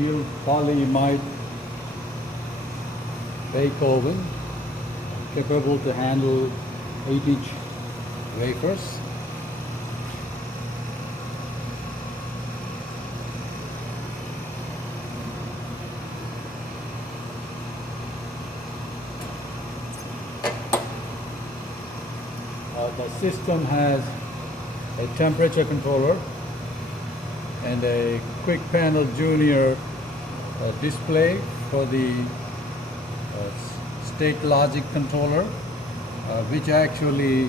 new Polymide bake oven capable to handle 8-inch wafers. The system has a temperature controller and a quick panel junior display for the state logic controller, which actually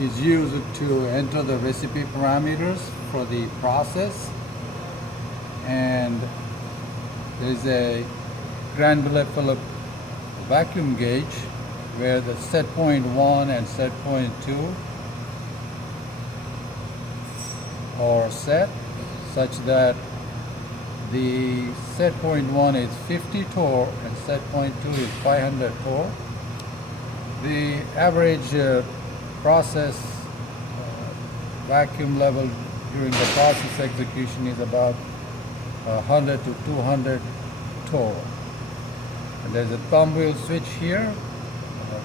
is used to enter the recipe parameters for the process. And there is a granular Philip vacuum gauge where the set point 1 and set point 2 are set such that the set point 1 is 50 torr and set point 2 is 500 torr. The average process vacuum level during the process execution is about 100 to 200 torr. And there's a thumb wheel switch here,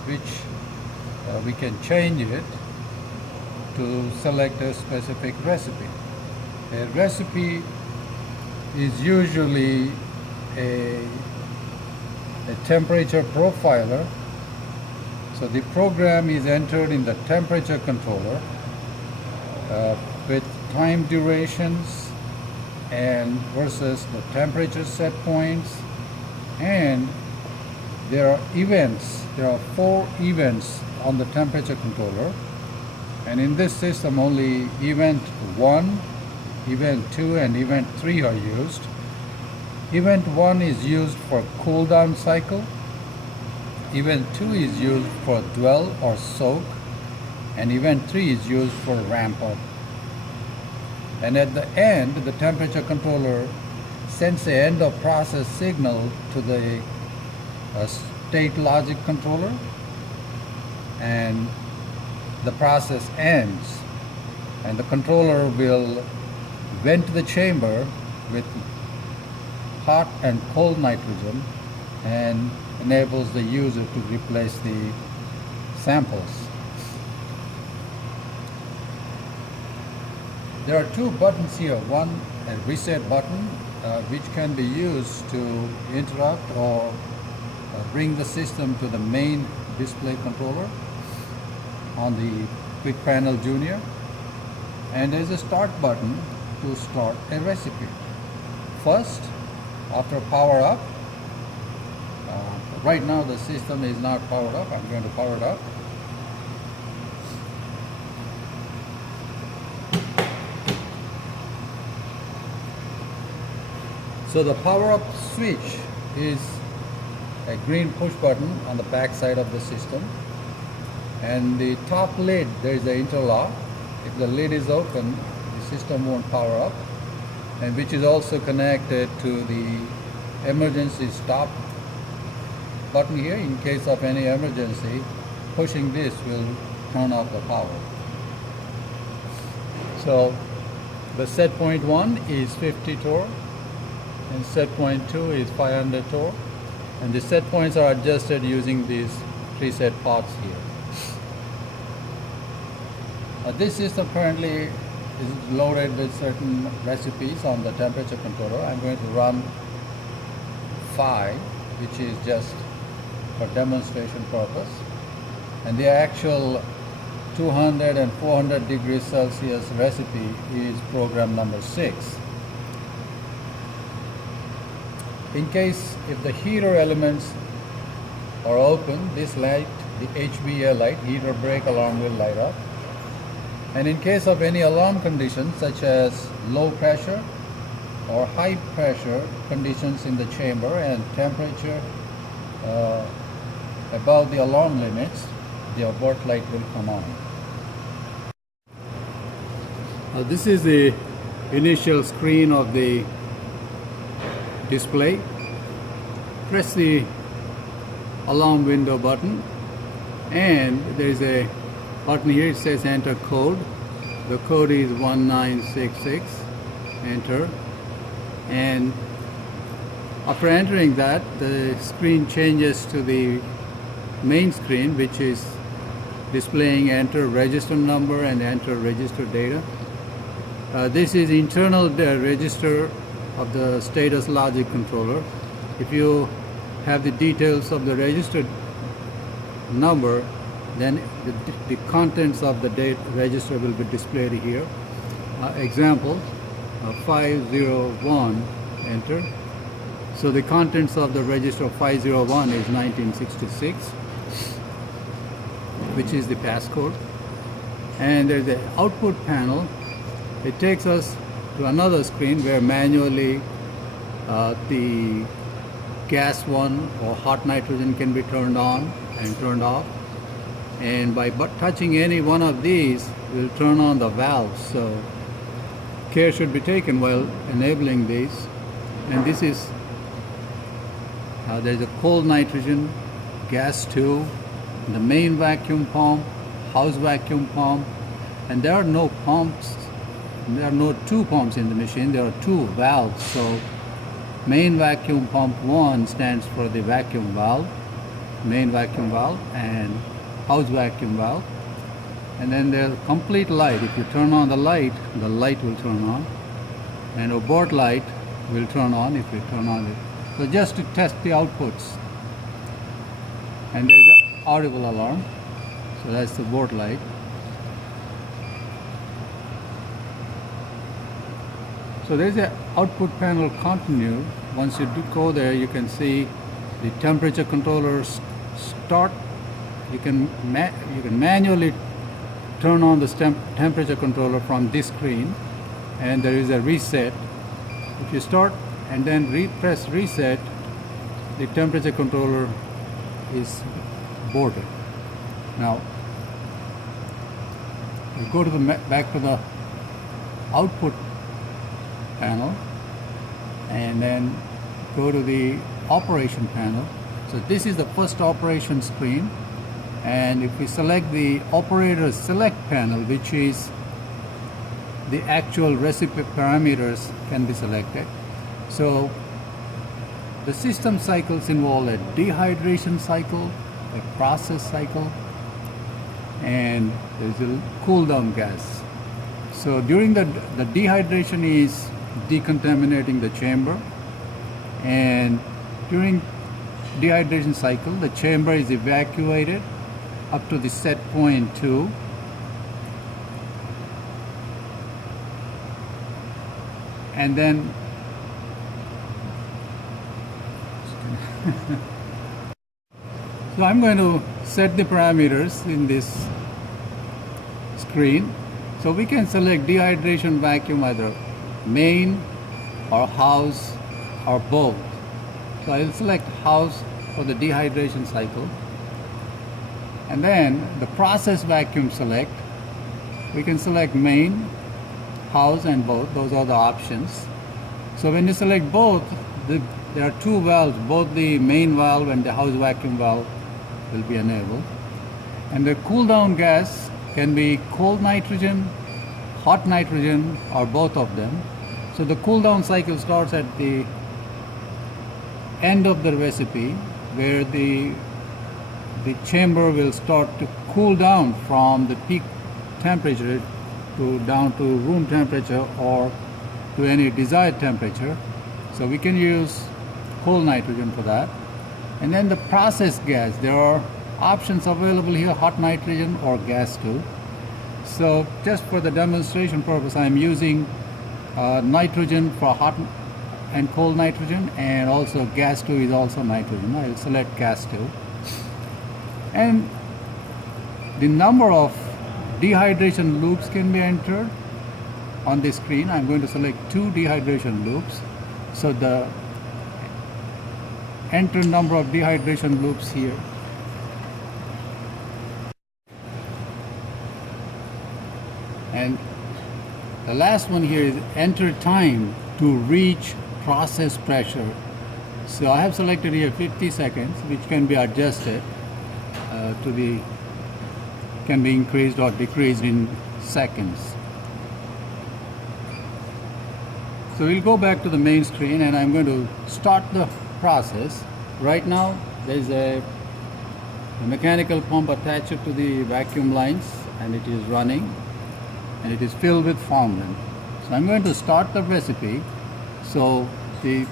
which we can change it to select a specific recipe. A recipe is usually a temperature profiler. So the program is entered in the temperature controller with time durations and versus the temperature set points, and there are events. There are 4 events on the temperature controller, and in this system only event 1, event 2 and event 3 are used. Event 1 is used for cool down cycle. Event 2 is used for dwell or soak, and event 3 is used for ramp up. And at the end, the temperature controller sends the end of process signal to the state logic controller, and the process ends, and the controller will vent the chamber with hot and cold nitrogen and enables the user to replace the samples. There are 2 buttons here. One, a reset button, which can be used to interrupt or bring the system to the main display controller on the quick panel junior, and there's a start button to start a recipe. First, after power up, right now the system is not powered up. I'm going to power it up. So the power up switch is a green push button on the back side of the system, and the top lid, there is an interlock. If the lid is open, the system won't power up, and which is also connected to the emergency stop button here. In case of any emergency, pushing this will turn off the power. So the set point 1 is 50 torr and set point 2 is 500 torr. And the set points are adjusted using these preset pots here. This system currently is loaded with certain recipes on the temperature controller. I'm going to run 5, which is just for demonstration purpose. And the actual 200 and 400 degrees Celsius recipe is program number 6. In case if the heater elements are open, this light, the HBA light, heater brake alarm, will light up. And in case of any alarm conditions such as low pressure or high pressure conditions in the chamber and temperature above the alarm limits, the abort light will come on. This is the initial screen of the display. Press the alarm window button, and there is a button here. It says enter code. The code is 1966. Enter. And after entering that, the screen changes to the main screen, which is displaying enter register number and enter register data. This is internal register of the status logic controller. If you have the details of the registered number, then the contents of the date register will be displayed here. Example 501, enter. So the contents of the register 501 is 1966, which is the passcode. And there's the output panel. It takes us to another screen where manually the gas 1 or hot nitrogen can be turned on and turned off. And by touching any one of these, we'll turn on the valves. So care should be taken while enabling these. And this is there's a cold nitrogen, gas 2, the main vacuum pump, house vacuum pump, and there are no pumps. There are no two pumps in the machine. There are two valves. So main vacuum pump 1 stands for the vacuum valve, main vacuum valve, and house vacuum valve. And then there's a complete light. If you turn on the light will turn on, and abort light will turn on if you turn on it. So just to test the outputs. And there's an audible alarm. So that's the abort light. So there's an output panel continue. Once you do go there, you can see the temperature controllers start. You can manually turn on the temperature controller from this screen, and there is a reset. If you start and then press reset, the temperature controller is boarded. Now you go to the back to the output panel and then go to the operation panel. So this is the first operation screen, and if we select the operator select panel, which is the actual recipe parameters can be selected. So the system cycles involve a dehydration cycle, a process cycle, and there's a cool down gas. So during the dehydration is decontaminating the chamber, and during dehydration cycle the chamber is evacuated up to the set point 2, and then so I'm going to set the parameters in this screen. So we can select dehydration vacuum, either main or house or both. So I'll select house for the dehydration cycle, and then the process vacuum select. We can select main, house, and both. Those are the options. So when you select both, there are two valves, both the main valve and the house vacuum valve will be enabled. And the cool down gas can be cold nitrogen, hot nitrogen, or both of them. So the cool down cycle starts at the end of the recipe, where the chamber will start to cool down from the peak temperature down to room temperature or to any desired temperature. So we can use cold nitrogen for that. And then the process gas, there are options available here, hot nitrogen or gas 2. So just for the demonstration purpose, I'm using nitrogen for hot and cold nitrogen, and also gas 2 is also nitrogen. I'll select gas 2. And the number of dehydration loops can be entered on the screen. I'm going to select 2 dehydration loops. So the enter number of dehydration loops here. And the last one here is enter time to reach process pressure. So I have selected here 50 seconds, which can be adjusted can be increased or decreased in seconds. So we'll go back to the main screen and I'm going to start the process. Right now there's a mechanical pump attached to the vacuum lines and it is running and it is filled with fondant. So I'm going to start the recipe. So the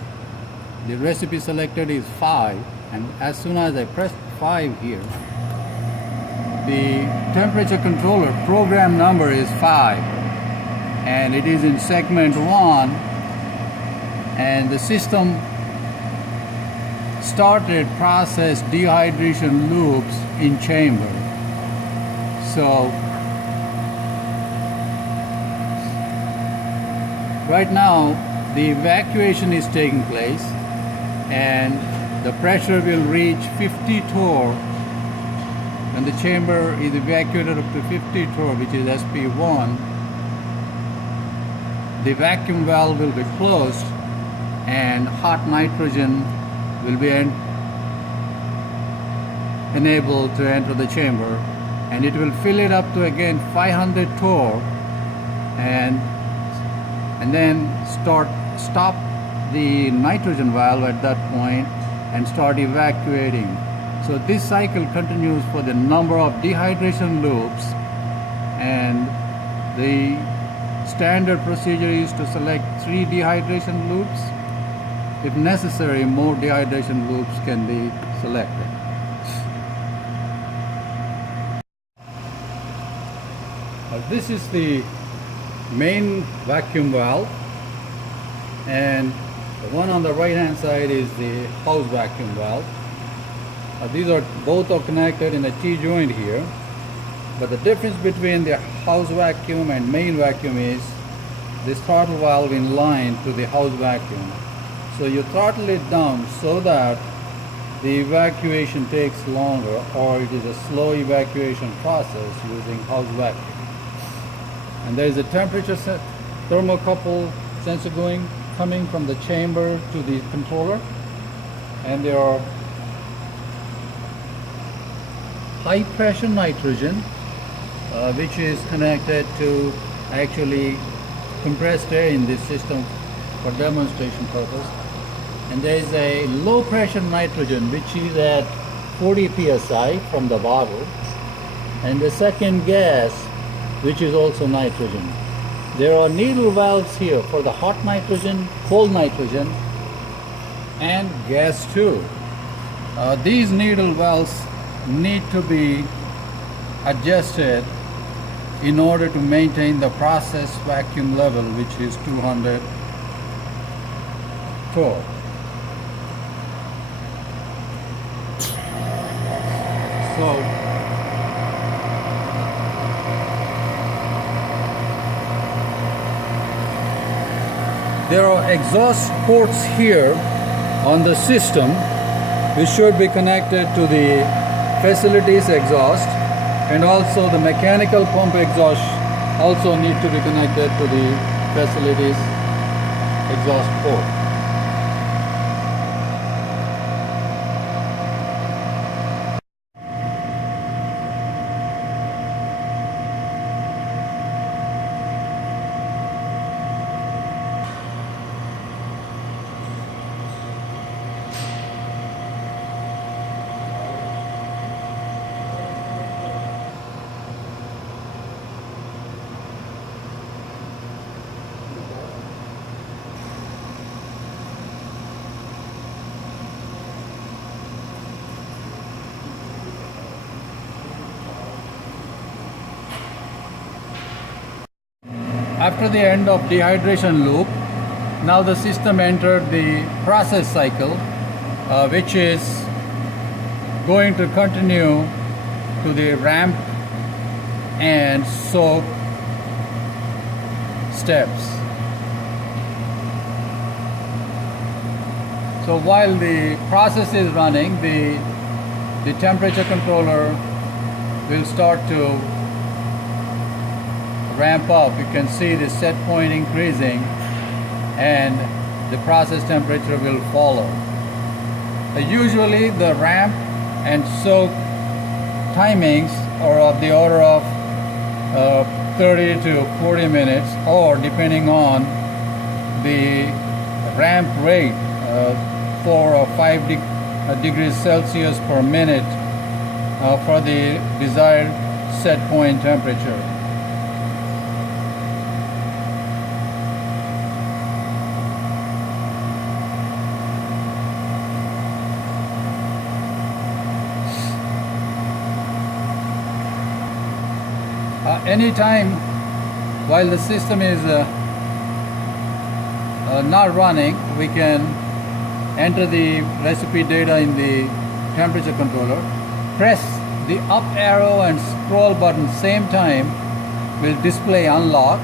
recipe selected is 5, and as soon as I press 5 here, the temperature controller program number is 5 and it is in segment 1, and the system started process dehydration loops in chamber. So right now the evacuation is taking place and the pressure will reach 50 torr. When the chamber is evacuated up to 50 torr, which is SP1, the vacuum valve will be closed and hot nitrogen will be enabled to enter the chamber, and it will fill it up to again 500 torr and then stop the nitrogen valve at that point and start evacuating. So this cycle continues for the number of dehydration loops, and the standard procedure is to select 3 dehydration loops. If necessary, more dehydration loops can be selected. This is the main vacuum valve, and the one on the right hand side is the house vacuum valve. These are both connected in a T-joint here, but the difference between the house vacuum and main vacuum is this throttle valve in line to the house vacuum. So you throttle it down so that the evacuation takes longer, or it is a slow evacuation process using house vacuum. And there is a temperature thermocouple sensor coming from the chamber to the controller, and there are high pressure nitrogen which is connected to actually compressed air in this system for demonstration purpose, and there is a low pressure nitrogen which is at 40 psi from the bottle, and the second gas which is also nitrogen. There are needle valves here for the hot nitrogen, cold nitrogen, and gas too. These needle valves need to be adjusted in order to maintain the process vacuum level, which is 200 torr. So there are exhaust ports here on the system which should be connected to the facilities exhaust, and also the mechanical pump exhaust also need to be connected to the facilities exhaust port. After the end of dehydration loop, now the system entered the process cycle, which is going to continue to the ramp and soak steps. So while the process is running, the temperature controller will start to ramp up. You can see the set point increasing and the process temperature will follow. Usually the ramp and soak timings are of the order of 30 to 40 minutes, or depending on the ramp rate for 5 degrees Celsius per minute for the desired set point temperature. Anytime while the system is not running, we can enter the recipe data in the temperature controller, press the up arrow and scroll button same time will display unlock,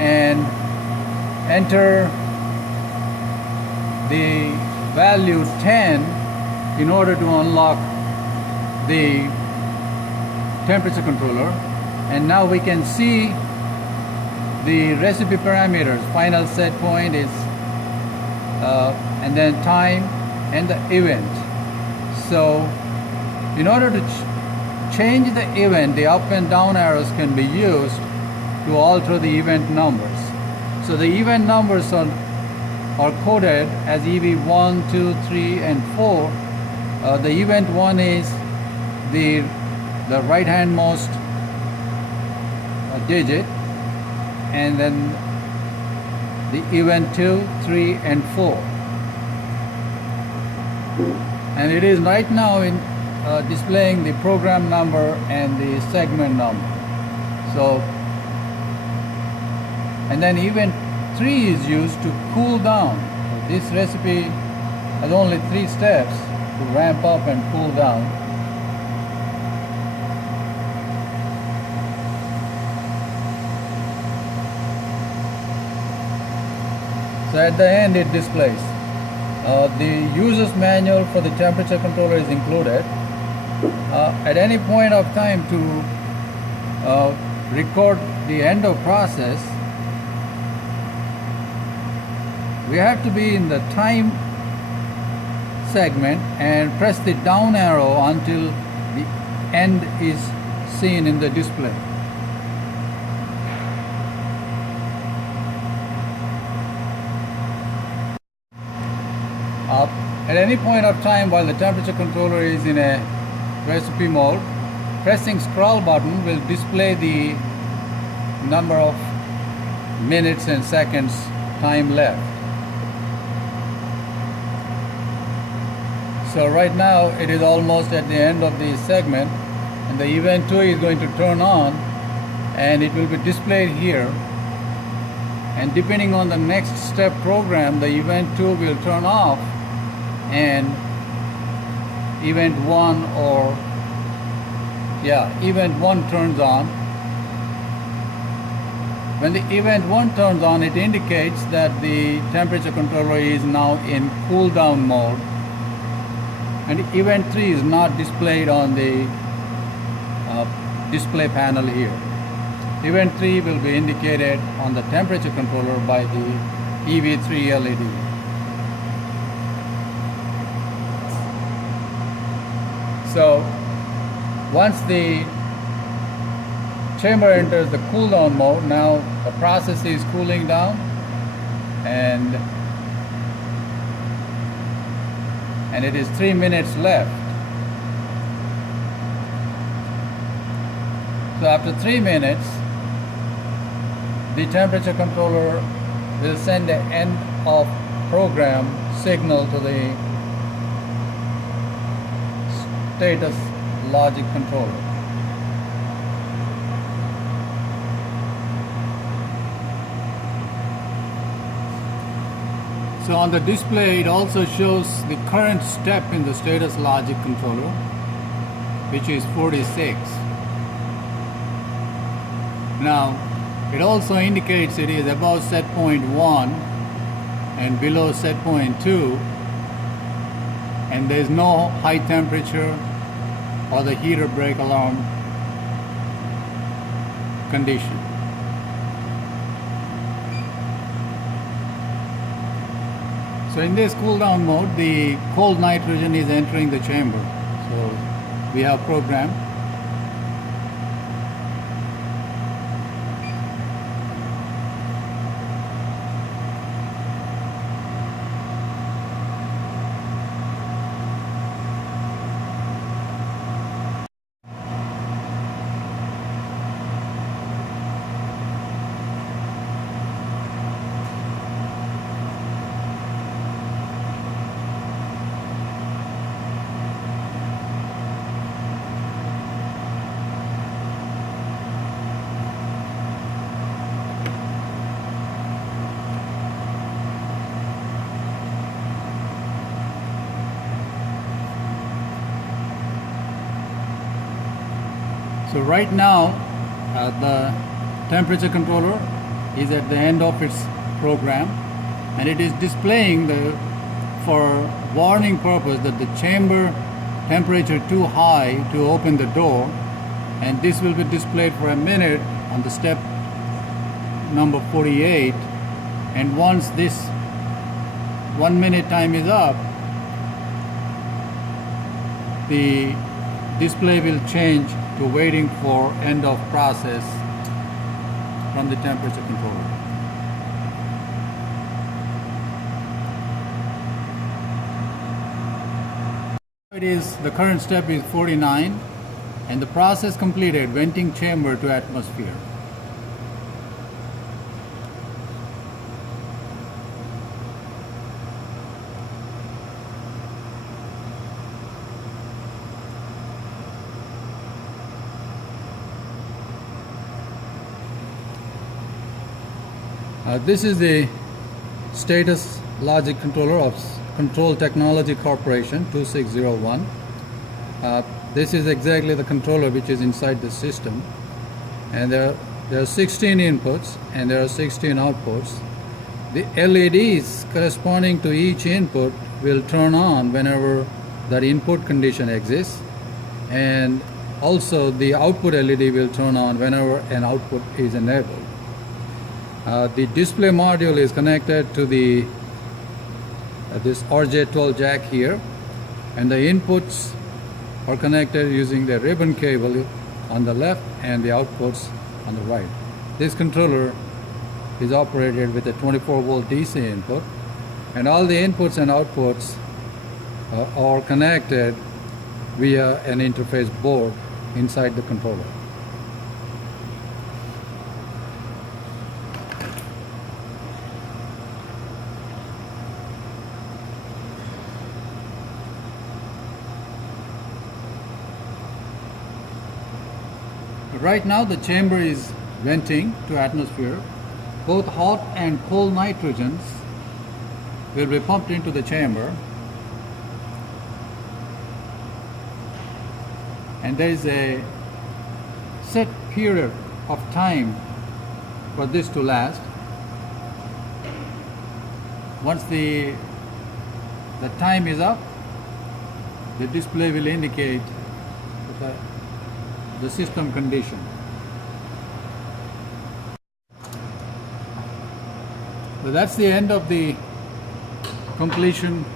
and enter the value 10 in order to unlock the temperature controller. And now we can see the recipe parameters. Final set point is and then time and the event. So in order to change the event, the up and down arrows can be used to alter the event numbers. So the event numbers are coded as EV1, 2, 3, and 4. The event 1 is the right handmost digit, and then the event 2, 3, and 4. And it is right now in displaying the program number and the segment number. So, and then event 3 is used to cool down. So this recipe has only 3 steps to ramp up and cool down. So at the end it displays. The user's manual for the temperature controller is included. At any point of time to record the end of process, we have to be in the time segment and press the down arrow until the end is seen in the display. At any point of time while the temperature controller is in a recipe mode, pressing scroll button will display the number of minutes and seconds time left. So right now it is almost at the end of the segment, and the event 2 is going to turn on and it will be displayed here. And depending on the next step program, the event 2 will turn off and event 1 event 1 turns on. When the event 1 turns on, it indicates that the temperature controller is now in cool down mode, and event 3 is not displayed on the display panel here. Event 3 will be indicated on the temperature controller by the EV3 LED. So once the chamber enters the cool down mode, now the process is cooling down, and it is 3 minutes left. So after 3 minutes, the temperature controller will send an end of program signal to the status logic controller. So on the display it also shows the current step in the status logic controller, which is 46. Now it also indicates it is above set point 1 and below set point 2, and there is no high temperature or the heater break alarm condition. So in this cool down mode, the cold nitrogen is entering the chamber. So we have programmed. So right now the temperature controller is at the end of its program, and it is displaying for warning purpose that the chamber temperature too high to open the door, and this will be displayed for a minute on the step number 48, and once this 1 minute time is up, the display will change to waiting for end of process from the temperature controller. The current step is 49, and the process completed, venting chamber to atmosphere. This is the status logic controller of Control Technology Corporation 2601. This is exactly the controller which is inside the system, and there are 16 inputs and there are 16 outputs. The LEDs corresponding to each input will turn on whenever that input condition exists, and also the output LED will turn on whenever an output is enabled. The display module is connected to this RJ12 jack here, and the inputs are connected using the ribbon cable on the left and the outputs on the right. This controller is operated with a 24 volt DC input, and all the inputs and outputs are connected via an interface board inside the controller. Right now the chamber is venting to atmosphere. Both hot and cold nitrogens will be pumped into the chamber, and there is a set period of time for this to last. Once the time is up, the display will indicate the system condition. So that's the end of the completion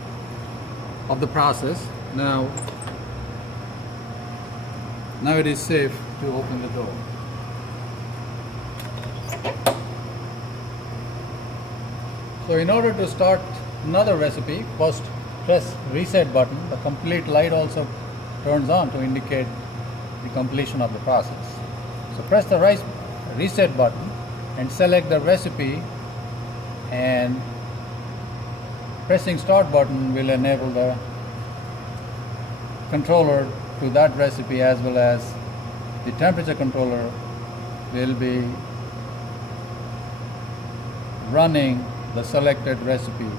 of the process. Now it is safe to open the door. So in order to start another recipe, first press reset button. The complete light also turns on to indicate the completion of the process. So press the reset button and select the recipe, and pressing start button will enable the controller to that recipe, as well as the temperature controller will be running the selected recipe